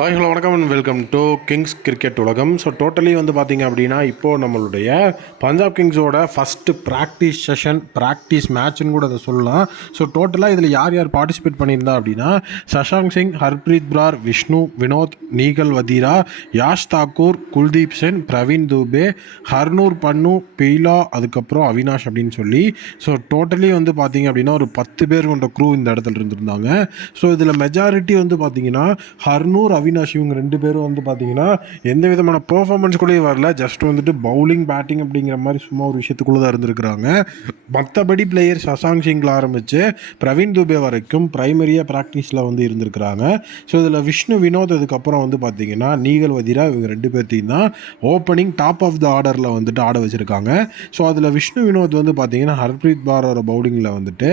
Hi hello வணக்கம் and welcome to Kings cricket உலகம். So totally வந்து பார்த்திங்க அப்படின்னா இப்போது நம்மளுடைய பஞ்சாப் கிங்ஸோட ஃபஸ்ட்டு ப்ராக்டிஸ் செஷன் ப்ராக்டிஸ் மேட்ச்னு கூட அதை சொல்லலாம். ஸோ டோட்டலாக இதில் யார் யார் பார்ட்டிசிபேட் பண்ணியிருந்தா அப்படின்னா சஷாங்க் சிங், ஹர்ப்ரீத் பிரார், விஷ்ணு, வினோத், நீகல் வதீரா, யாஷ் தாக்கூர், குல்தீப் சென், பிரவீன் தூபே, ஹர்னூர் பன்னு, பெய்லா, அதுக்கப்புறம் அவினாஷ் அப்படின்னு சொல்லி ஸோ டோட்டலி வந்து பார்த்திங்க அப்படின்னா ஒரு 10 பேர் கொண்ட க்ரூ இந்த இடத்துல இருந்திருந்தாங்க. ஸோ இதில் மெஜாரிட்டி வந்து பார்த்திங்கன்னா ஹர்னூர், அவினாஷ் இவங்க 2 பேரும் வந்து பார்த்தீங்கன்னா எந்த விதமான பெர்ஃபார்மன்ஸ்குள்ளேயும் வரல. ஜஸ்ட் வந்துட்டு பவுலிங் பேட்டிங் அப்படிங்கிற மாதிரி சும்மா ஒரு விஷயத்துக்குள்ளே தான் இருந்திருக்கிறாங்க. மற்றபடி பிளேயர் சஷாங்க் சிங்கில் ஆரம்பித்து பிரவீன் துபே வரைக்கும் ப்ரைமரியாக ப்ராக்டிஸில் வந்து இருந்திருக்கிறாங்க. ஸோ இதில் விஷ்ணு, வினோத், அதுக்கப்புறம் வந்து பார்த்தீங்கன்னா நீகல் வதீரா இவங்க 2 பேர்த்தையும் தான் ஓப்பனிங் டாப் ஆஃப் த ஆர்டரில் வந்துட்டு ஆட வச்சுருக்காங்க. ஸோ அதில் விஷ்ணு வினோத் வந்து பார்த்தீங்கன்னா ஹர்ப்ரீத் பாரோட பவுலிங்கில் வந்துட்டு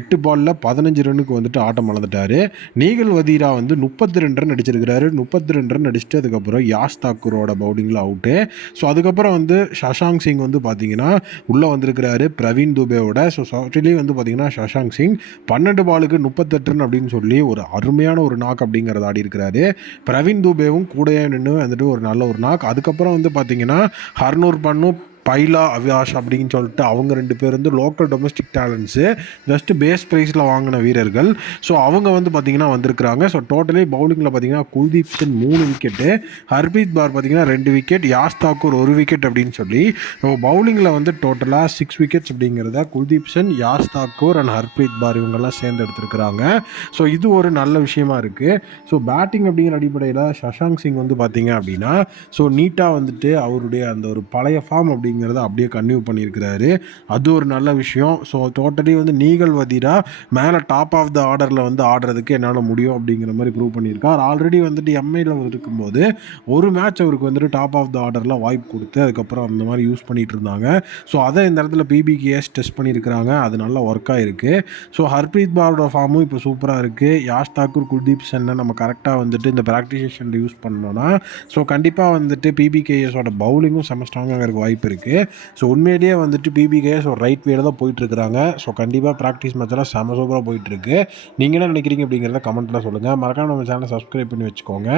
8 பாலில் 15 ரன்னுக்கு வந்துட்டு ஆட்டம் அளந்துட்டார். நீகல் வதீரா வந்து 32 ரன் அடிச்சிருக்கிறாரு. 32 ரன் அடிச்சுட்டு அதுக்கப்புறம் யாஷ் தாக்கூரோட பவுலிங்கில் அவுட்டு. ஸோ அதுக்கப்புறம் வந்து சஷாங்க் சிங் வந்து பார்த்தீங்கன்னா உள்ளே வந்திருக்கிறாரு பிரவீன் துபேவோட. ஸோ டோட்டலி வந்து பார்த்தீங்கன்னா சஷாங்க் சிங் 12 பாலுக்கு 38 ரன் அப்படின்னு சொல்லி ஒரு அருமையான ஒரு நாக் அப்படிங்கிறத ஆடி இருக்கிறாரு. பிரவீன் துபேவும் கூடயே நின்று வந்துட்டு ஒரு நல்ல ஒரு நாக். அதுக்கப்புறம் வந்து பார்த்தீங்கன்னா ஹர்னூர் பன்னு, பைலா, அவினாஷ் அப்படின்னு சொல்லிட்டு அவங்க 2 பேர் வந்து local domestic talents, just base ப்ரைஸில் வாங்கின வீரர்கள். ஸோ அவங்க வந்து பார்த்திங்கன்னா வந்திருக்கிறாங்க. ஸோ டோட்டலி பவுலிங்கில் பார்த்திங்கன்னா குல்தீப் சென் 3 விக்கெட்டு, ஹர்ப்ரீத் பார் பார்த்திங்கன்னா 2 விக்கெட், யாஷ் தாக்கூர் 1 விக்கெட் அப்படின்னு சொல்லி பவுலிங்கில் வந்து டோட்டலாக 6 விக்கெட்ஸ் அப்படிங்கிறத குல்தீப் சென், யாஷ் தாக்கூர் அண்ட் ஹர்ப்ரீத் பார் இவங்கெல்லாம் சேர்ந்து எடுத்துருக்கிறாங்க. ஸோ இது ஒரு நல்ல விஷயமா இருக்குது. ஸோ பேட்டிங் அப்படிங்கிற அடிப்படையில் சஷாங்க் சிங் வந்து பார்த்திங்க அப்படின்னா ஸோ நீட்டாக வந்துட்டு அவருடைய அந்த ஒரு பழைய ஃபார்ம் அப்படிங்கிறத அப்படியே கன்டினியூ பண்ணியிருக்கிறாரு. அது ஒரு நல்ல விஷயம். ஸோ டோட்டலி வந்து நீகல் வதீரா மேலே டாப் ஆஃப் த ஆர்டரில் வந்து ஆடுறதுக்கு என்னால் முடியும் அப்படிங்கிற மாதிரி ப்ரூவ் பண்ணியிருக்கார். ஆல்ரெடி வந்துட்டு எம்ஐயில் இருக்கும்போது ஒரு மேட்ச் அவருக்கு வந்துட்டு டாப் ஆஃப் த ஆர்டரில் வாய்ப்பு கொடுத்து அதுக்கப்புறம் அந்த மாதிரி யூஸ் பண்ணிகிட்டு இருந்தாங்க. ஸோ அதை இந்த இடத்துல பிபிகேஎஸ் டெஸ்ட் பண்ணியிருக்கிறாங்க. அது நல்லா ஒர்க் ஆகிருக்கு. ஸோ ஹர்ப்ரீத் பாரோட ஃபார்மும் இப்போ சூப்பராக இருக்குது. யாஷ் தாக்கூர், குல்தீப் சென்னை நம்ம கரெக்டாக வந்துட்டு இந்த ப்ராக்டிஸ் செஷனில் யூஸ் பண்ணோன்னா ஸோ கண்டிப்பாக வந்துட்டு பிபிகேஎஸோட பவுலிங்கும் செம ஸ்ட்ராங்காக இருக்க வாய்ப்பு இருக்குது. ஸோ உண்மையிலேயே வந்துட்டு பிபிகேஎஸ் ஒரு ரைட் வேல தான் போயிட்டுருக்குறாங்க. ஸோ கண்டிப்பாக ப்ராக்டிஸ் மேட்செல்லாம் செம சூப்பராக போயிட்டுருக்கு. நீங்கள் என்ன நினைக்கிறீங்க அப்படிங்கிறத கமெண்ட்டில் சொல்லுங்கள். மறக்காம நம்ம சேனலை சப்ஸ்கிரைப் பண்ணி வச்சுக்கோங்க.